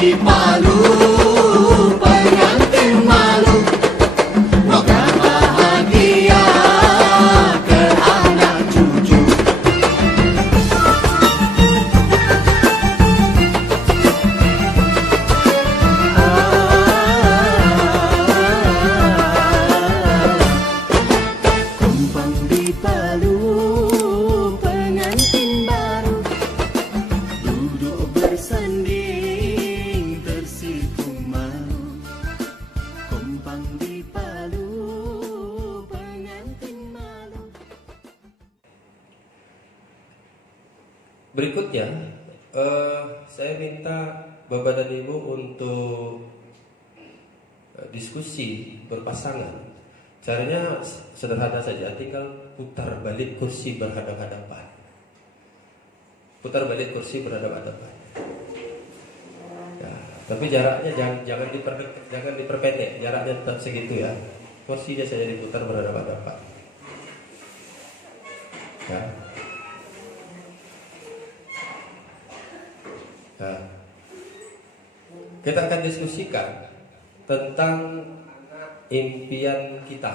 di Palu, pengantin malu, moga bahagia ke anak cucu. Kumpang di Palu, pengantin baru, duduk bersanding tersipu malu. Kumpang di Palu, pengantin malu. Berikutnya, saya minta Bapak dan Ibu untuk diskusi berpasangan. Caranya sederhana saja, tinggal putar balik kursi berhadap-hadapan. Putar balik kursi berhadap-hadapan. Ya, tapi jaraknya jangan diperpendek, jaraknya tetap segitu ya. Kursinya saja diputar berhadap-hadapan. Ya. Nah, kita akan diskusikan tentang impian kita.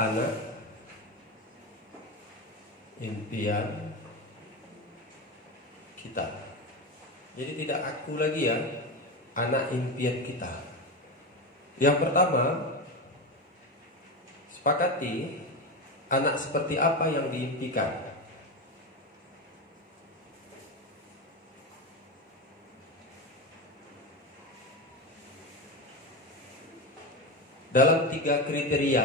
Anak impian kita. Jadi tidak aku lagi ya, anak impian kita. Yang pertama, sepakati anak seperti apa yang diimpikan. Dalam 3 kriteria,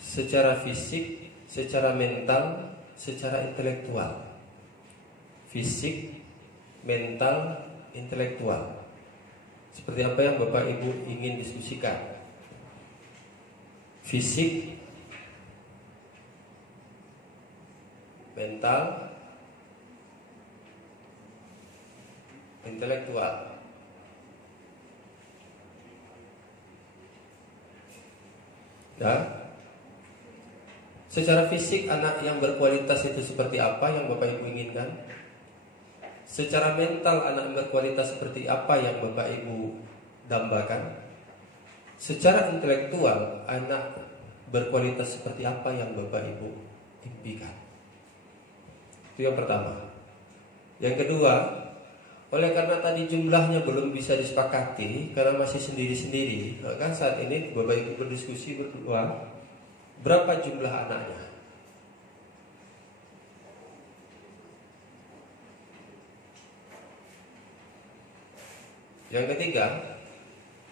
secara fisik, secara mental, secara intelektual. Fisik, mental, intelektual. Seperti apa yang Bapak Ibu ingin diskusikan? Fisik, mental, intelektual. Ya. Secara fisik anak yang berkualitas itu seperti apa yang Bapak Ibu inginkan? Secara mental anak yang berkualitas seperti apa yang Bapak Ibu dambakan? Secara intelektual anak berkualitas seperti apa yang Bapak Ibu impikan? Itu yang pertama. Yang kedua, oleh karena tadi jumlahnya belum bisa disepakati karena masih sendiri-sendiri, maka saat ini Bapak Ibu berdiskusi berdua, berapa jumlah anaknya? Yang ketiga,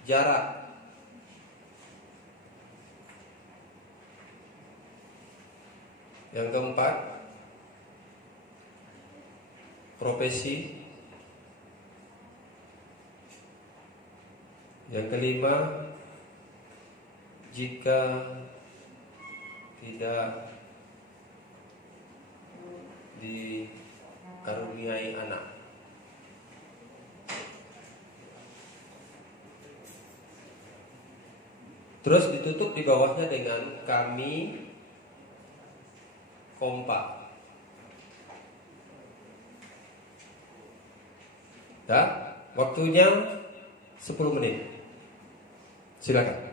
jarak. Yang keempat, profesi. Yang kelima, jika tidak dikaruniai anak. Terus ditutup di bawahnya dengan kami kompak. Ya, waktunya 10 menit. Silakan.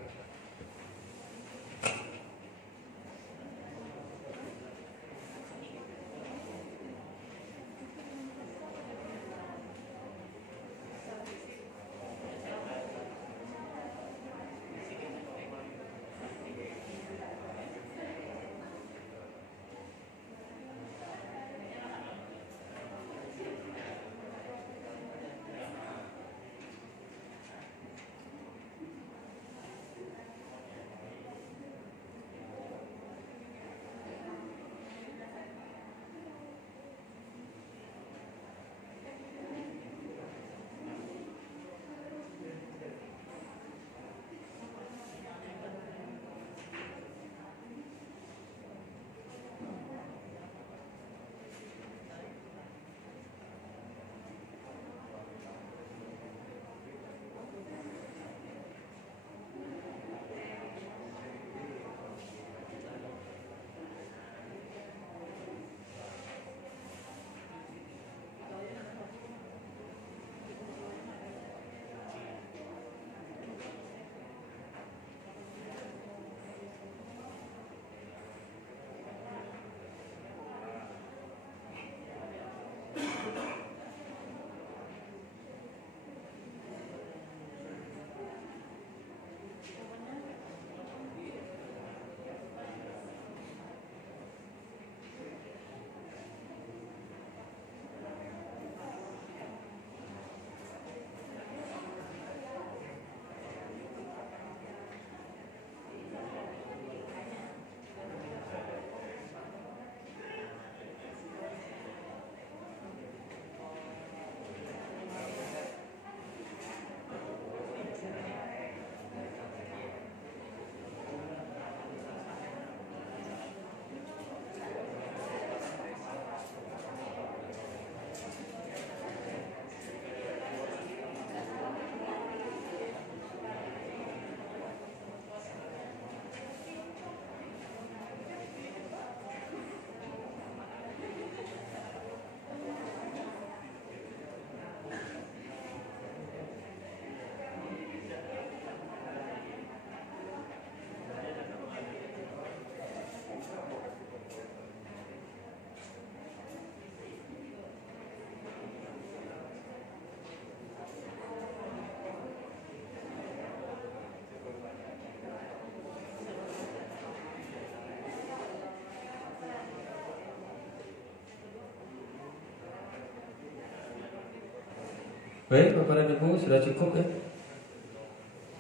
Baik, Bapak dan Ibu, sudah cukup ya.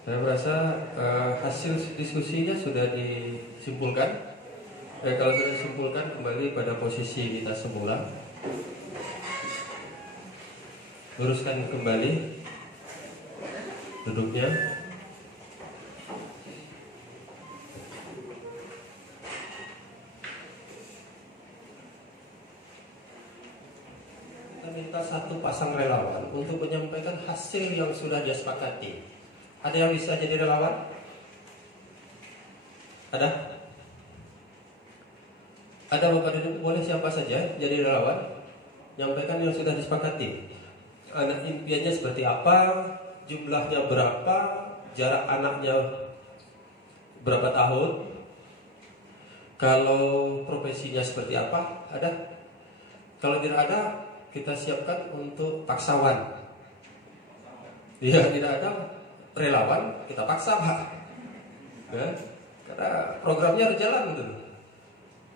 Saya merasa hasil diskusinya sudah disimpulkan. Kalau sudah disimpulkan, kembali pada posisi kita semula. Luruskan kembali duduknya. Kita minta satu pasang relawan untuk menyampaikan hasil yang sudah dia sepakati. Ada yang bisa jadi relawan? Ada? Ada Bapak dan Ibu, boleh siapa saja jadi relawan? Nyampaikan yang sudah disepakati. Anak impiannya seperti apa? Jumlahnya berapa? Jarak anaknya berapa tahun? Kalau profesinya seperti apa? Ada? Kalau tidak ada, kita siapkan untuk paksawan. Iya, tidak ada relawan, kita paksa Pak. Ya, karena programnya harus jalan gitu.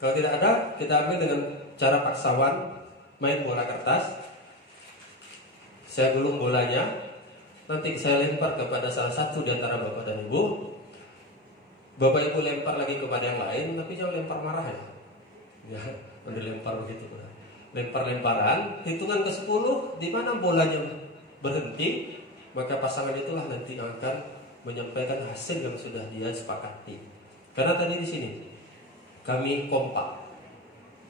Kalau tidak ada, kita ambil dengan cara paksawan, main bola kertas. Saya gulung bolanya, nanti saya lempar kepada salah satu di antara Bapak dan Ibu. Bapak Ibu lempar lagi kepada yang lain, tapi jangan lempar marah ya. Ya, lempar begitu. Lempar-lemparan, hitungan ke 10, di mana bolanya berhenti, maka pasangan itulah nanti akan menyampaikan hasil yang sudah dia sepakati. Karena tadi di sini kami kompak.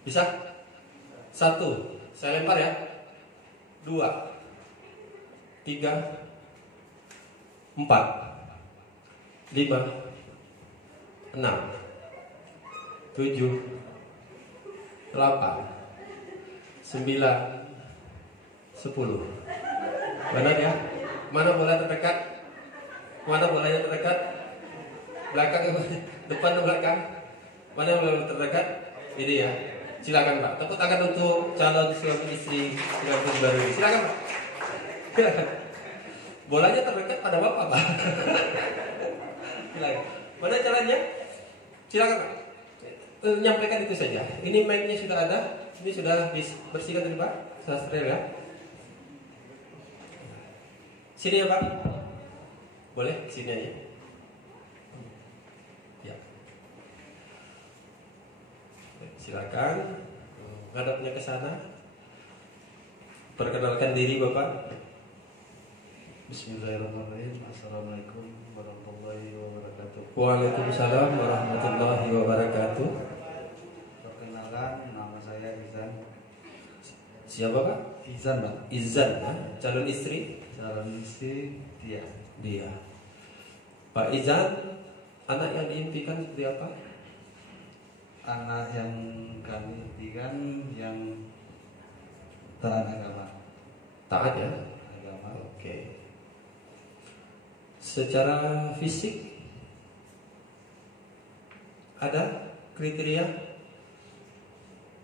Bisa? 1, saya lempar ya. 2, 3, 4, 5, 6, 7, 8, 9, 10. Mana ya? Mana bola terdekat? Mana bolanya terdekat? Belakang ke depan atau belakang? Mana yang bola terdekat? Ini ya. Silakan Pak. Tepuk tangan untuk calon suami istri pengantin baru ini. Silakan Pak. Silakan. Bolanya terdekat pada Bapak Pak. Silakan. Mana caranya? Silakan Pak. Menyampaikan itu saja. Ini mic-nya sudah ada. Ini sudah dibersihkan tadi Pak. Sudah steril ya. Sini ya Pak. Boleh sini aja. Ya. Silakan. Ngadapnya ke sana. Perkenalkan diri Bapak. Bismillahirrahmanirrahim. Assalamualaikum warahmatullahi wabarakatuh. Waalaikumsalam warahmatullahi wabarakatuh. Perkenalan, nama saya Izan. Siapa Pak? Izan Pak. Izan ya? Calon istri? Calon istri dia. Dia. Pak Izan, anak yang diimpikan seperti apa? Anak yang kami impikan yang taat agama. Taat ya? Agama. Oke. Secara fisik ada kriteria?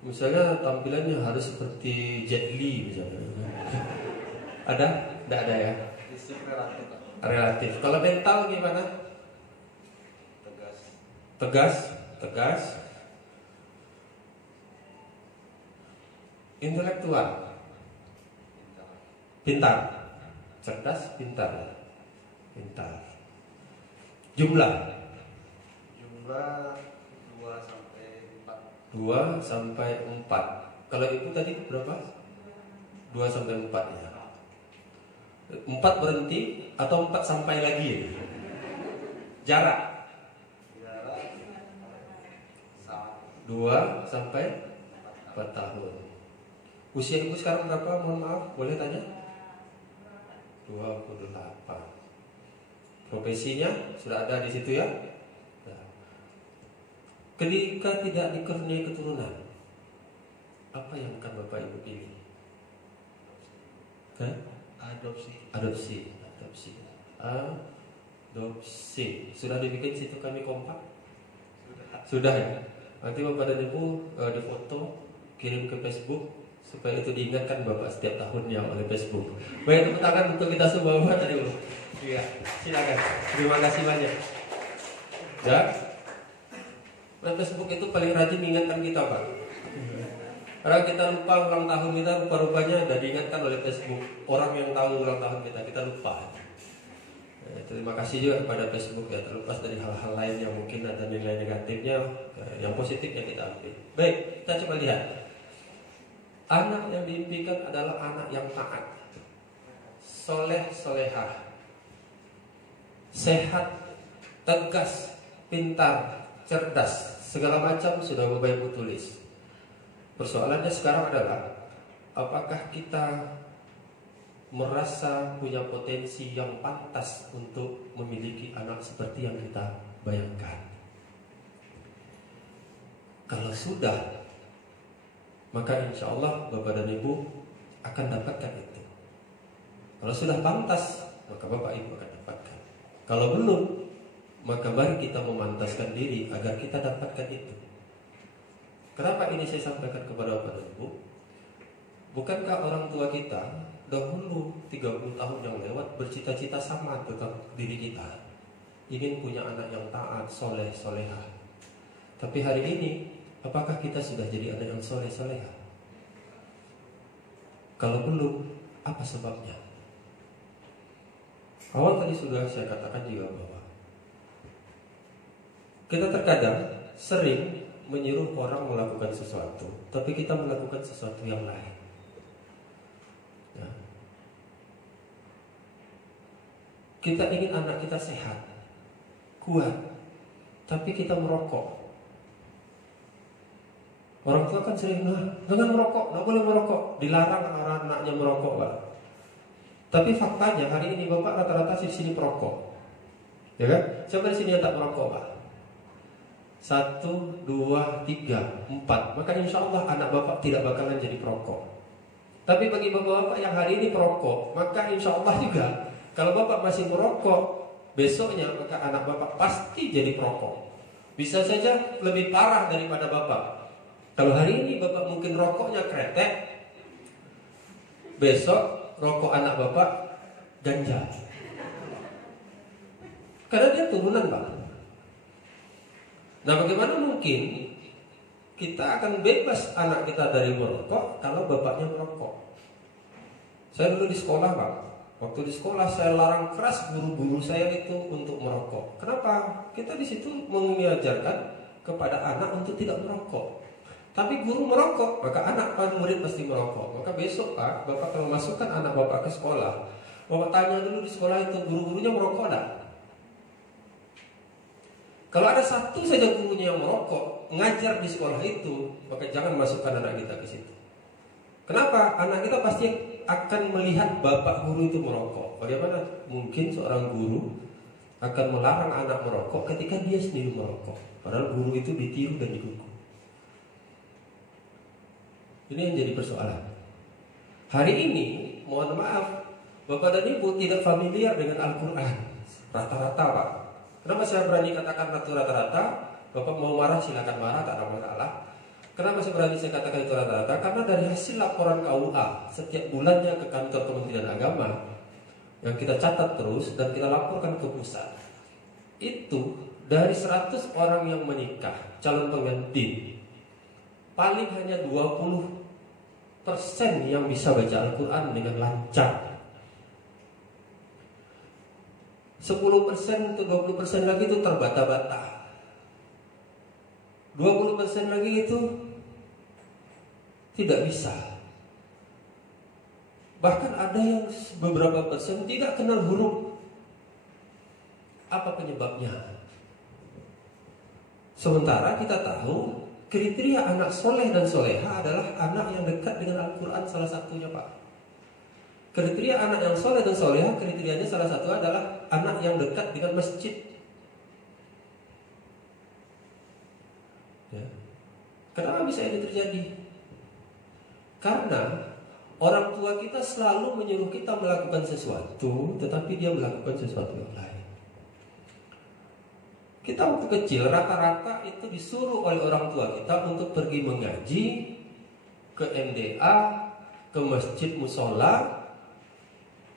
Misalnya tampilannya harus seperti Jet Li misalnya. Ada? Tidak ada ya? Fisik relatif Pak. Relatif. Kalau mental gimana? Tegas. Tegas, tegas. Intelektual. Pintar. Cerdas, pintar. Pintar. Jumlah Jumlah 2 sampai 4. 2 sampai 4. Kalau ibu tadi berapa? 2 sampai 4 ya. 4 berhenti atau 4 sampai lagi? Jarak Jarak sama 2 sampai 4 tahun. Usia ibu sekarang berapa? Mohon maaf, boleh tanya? 28. Profesinya sudah ada di situ ya. Nah, ketika tidak dikaruniai keturunan, apa yang akan Bapak Ibu pilih? adopsi. Adopsi. Adopsi. Sudah dibikin situ kami kompak? Sudah ya. Nanti Bapak dan Ibu difoto, kirim ke Facebook supaya itu diingatkan Bapak setiap tahunnya oleh Facebook. Baik, tepuk tangan untuk kita semua Bapak dan Ibu. Iya, silakan. Terima kasih banyak. Ya. Nah, Facebook itu paling rajin mengingatkan kita Pak. Karena kita lupa ulang tahun kita, rupa-rupanya udah diingatkan oleh Facebook. Orang yang tahu ulang tahun kita lupa. Terima kasih juga kepada Facebook ya, terlepas dari hal-hal lain yang mungkin ada nilai negatifnya, yang positifnya kita ambil. Baik, kita coba lihat. Anak yang diimpikan adalah anak yang taat, soleh, solehah, sehat, tegas, pintar, cerdas, segala macam sudah Bapak Ibu tulis. Persoalannya sekarang adalah apakah kita merasa punya potensi yang pantas untuk memiliki anak seperti yang kita bayangkan. Kalau sudah, maka insya Allah Bapak dan Ibu akan dapatkan itu. Kalau sudah pantas, maka Bapak Ibu akan dapatkan. Kalau belum, maka mari kita memantaskan diri agar kita dapatkan itu. Kenapa ini saya sampaikan kepada Bapak dan Ibu? Bukankah orang tua kita dahulu 30 tahun yang lewat bercita-cita sama tentang diri kita, ingin punya anak yang taat, soleh, solehah. Tapi hari ini, apakah kita sudah jadi anak yang soleh, solehah? Kalau belum, apa sebabnya? Awal tadi sudah saya katakan juga bahwa kita terkadang sering menyuruh orang melakukan sesuatu, tapi kita melakukan sesuatu yang lain. Ya. Kita ingin anak kita sehat, kuat, tapi kita merokok. Orang tua kan sering, jangan merokok, nggak boleh merokok, dilarang anak-anaknya merokok, Pak. Tapi faktanya hari ini Bapak rata-rata di sini perokok, ya kan? Coba di sini yang tak merokok, Pak. 1, 2, 3, 4. Maka insya Allah anak Bapak tidak bakalan jadi perokok. Tapi bagi Bapak-Bapak yang hari ini perokok, maka insya Allah juga kalau Bapak masih merokok, besoknya maka anak Bapak pasti jadi perokok. Bisa saja lebih parah daripada Bapak. Kalau hari ini Bapak mungkin rokoknya kretek, besok rokok anak Bapak ganja. Karena dia turunan, Pak. Nah, bagaimana mungkin kita akan bebas anak kita dari merokok kalau bapaknya merokok? Saya dulu di sekolah, Pak. Waktu di sekolah saya larang keras guru-guru saya itu untuk merokok. Kenapa? Kita di situ mengajarkan kepada anak untuk tidak merokok. Tapi guru merokok, maka anak murid pasti merokok. Maka besok, Pak, Bapak kalau masukkan anak Bapak ke sekolah, Bapak tanya dulu di sekolah itu guru-gurunya merokok enggak? Kalau ada satu saja gurunya yang merokok, ngajar di sekolah itu, maka jangan masukkan anak kita ke situ. Kenapa? Anak kita pasti akan melihat bapak guru itu merokok. Bagaimana mungkin seorang guru akan melarang anak merokok ketika dia sendiri merokok? Padahal guru itu ditiru dan digugu. Ini yang jadi persoalan. Hari ini, mohon maaf, Bapak dan Ibu tidak familiar dengan Al-Quran. Rata-rata, Pak. Kenapa saya berani katakan rata-rata? Bapak mau marah silakan marah, tak ada masalah. Kenapa saya berani saya katakan itu rata-rata? Karena dari hasil laporan KUA setiap bulannya ke kantor Kementerian Agama yang kita catat terus dan kita laporkan ke pusat, itu dari 100 orang yang menikah calon pengantin, paling hanya 20% yang bisa baca Al-Quran dengan lancar. 10% atau 20% lagi itu terbata-bata. 20% lagi itu tidak bisa. Bahkan ada yang beberapa persen tidak kenal huruf. Apa penyebabnya? Sementara kita tahu kriteria anak soleh dan soleha adalah anak yang dekat dengan Al-Quran salah satunya, Pak. Kriteria anak yang soleh dan soleha, kriterianya salah satu adalah anak yang dekat dengan masjid. Ya. Kenapa bisa ini terjadi? Karena orang tua kita selalu menyuruh kita melakukan sesuatu, tetapi dia melakukan sesuatu yang lain. Kita waktu kecil rata-rata itu disuruh oleh orang tua kita untuk pergi mengaji, ke MDA, ke masjid musola.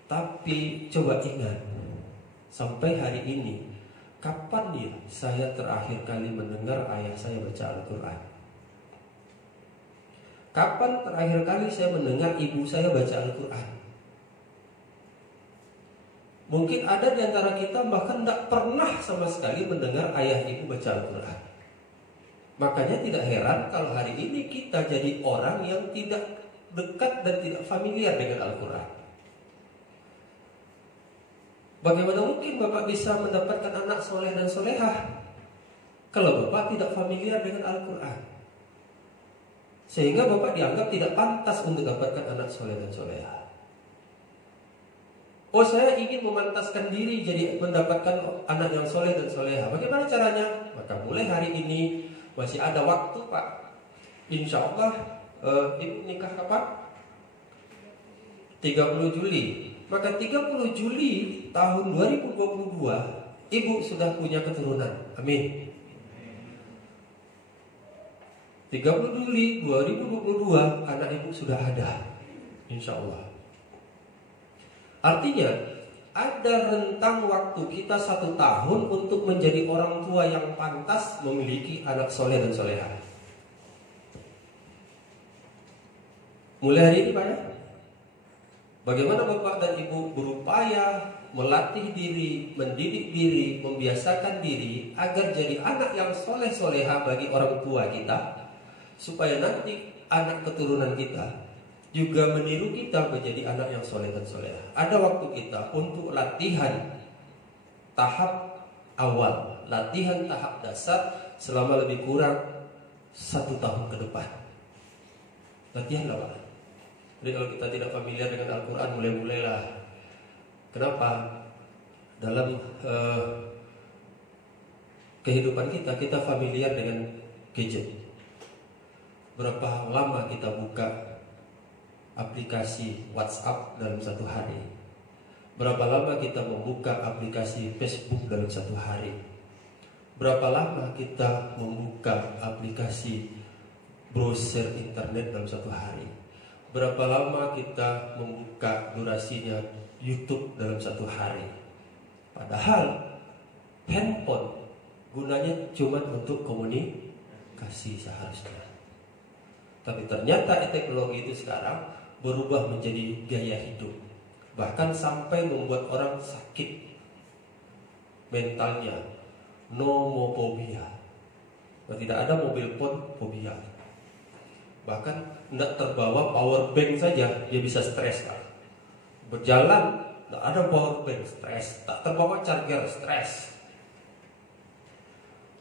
Tapi coba ingat, sampai hari ini, kapan ya saya terakhir kali mendengar ayah saya baca Al-Quran? kapan terakhir kali saya mendengar ibu saya baca Al-Quran? Mungkin ada di antara kita bahkan tidak pernah sama sekali mendengar ayah ibu baca Al-Quran. Makanya tidak heran kalau hari ini kita jadi orang yang tidak dekat dan tidak familiar dengan Al-Quran. Bagaimana mungkin Bapak bisa mendapatkan anak soleh dan solehah kalau Bapak tidak familiar dengan Al-Quran? Sehingga Bapak dianggap tidak pantas untuk dapatkan anak soleh dan solehah. Oh, saya ingin memantaskan diri jadi mendapatkan anak yang soleh dan soleha. Bagaimana caranya? Maka mulai hari ini masih ada waktu, Pak. Insya Allah Ibu nikah kapan? 30 Juli. Maka 30 Juli tahun 2022 Ibu sudah punya keturunan. Amin. 30 Juli 2022 anak Ibu sudah ada. Insya Allah. Artinya ada rentang waktu kita 1 tahun untuk menjadi orang tua yang pantas memiliki anak soleh dan soleha. Mulai hari ini Pak ya. Bagaimana Bapak dan Ibu berupaya melatih diri, mendidik diri, membiasakan diri agar jadi anak yang soleh soleha bagi orang tua kita, supaya nanti anak keturunan kita juga meniru kita menjadi anak yang soleh dan soleha. Ada waktu kita untuk latihan tahap awal, latihan tahap dasar selama lebih kurang 1 tahun ke depan. Latihan lah Pak. Jadi kalau kita tidak familiar dengan Al-Quran, mulai-mulailah. Kenapa? Dalam kehidupan kita familiar dengan gadget. Berapa lama kita buka aplikasi WhatsApp dalam 1 hari? Berapa lama kita membuka aplikasi Facebook dalam 1 hari? Berapa lama kita membuka aplikasi browser internet dalam 1 hari? Berapa lama kita membuka durasinya YouTube dalam 1 hari? Padahal handphone gunanya cuma untuk komunikasi seharusnya. Tapi ternyata teknologi itu sekarang berubah menjadi gaya hidup, bahkan sampai membuat orang sakit mentalnya, nomophobia. Tidak ada mobil pun fobia. Bahkan tidak terbawa power bank saja dia bisa stres kan? Berjalan tidak ada power bank, stres. Tak terbawa charger, stres.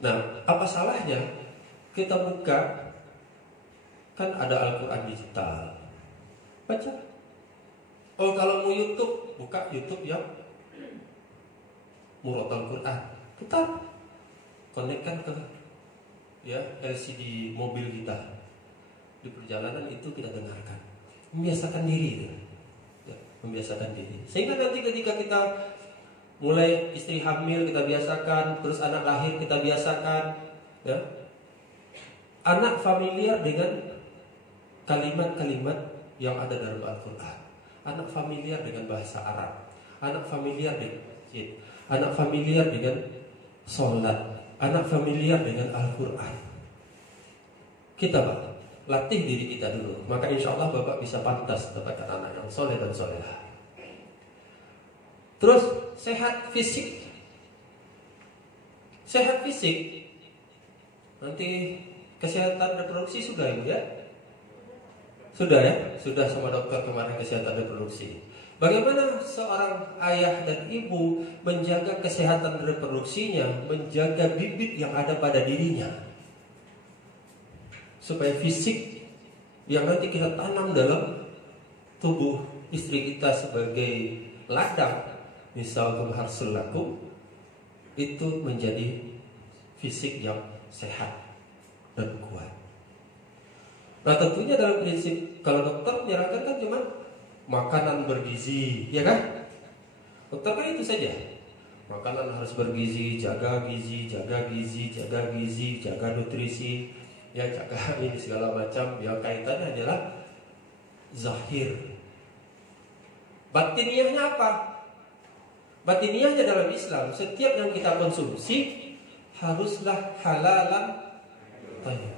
Nah, apa salahnya kita buka, kan ada Al-Quran digital, baca. Oh, kalau mau YouTube, buka YouTube yang Murotal Quran, putar, konekkan ke LCD mobil kita. Di perjalanan itu kita dengarkan. Membiasakan diri, membiasakan diri. Sehingga nanti ketika kita mulai istri hamil kita biasakan, terus anak lahir kita biasakan, ya. Anak familiar dengan kalimat-kalimat yang ada dalam Al-Quran. Anak familiar dengan bahasa Arab. Anak familiar dengan masjid. Anak familiar dengan sholat. Anak familiar dengan Al-Quran. Kita Pak, latih diri kita dulu. Maka insya Allah Bapak bisa pantas dapatkan anak yang soleh dan soleha. Terus sehat fisik. Sehat fisik. Nanti kesehatan reproduksi sudah ya? Sudah ya? Sudah sama dokter kemarin kesehatan reproduksi. Bagaimana seorang ayah dan ibu menjaga kesehatan reproduksinya, menjaga bibit yang ada pada dirinya, supaya fisik yang nanti kita tanam dalam tubuh istri kita sebagai ladang, misalkan harsul lakum, itu menjadi fisik yang sehat dan kuat. Nah tentunya dalam prinsip, kalau dokter menyarankan kan cuma makanan bergizi, ya kan? Dokter kan itu saja. Makanan harus bergizi, jaga gizi, jaga gizi, jaga gizi, jaga nutrisi, ya jaga ini segala macam. Ya kaitannya adalah zahir. Batiniahnya apa? Batiniahnya dalam Islam, setiap yang kita konsumsi haruslah halalan thayyib.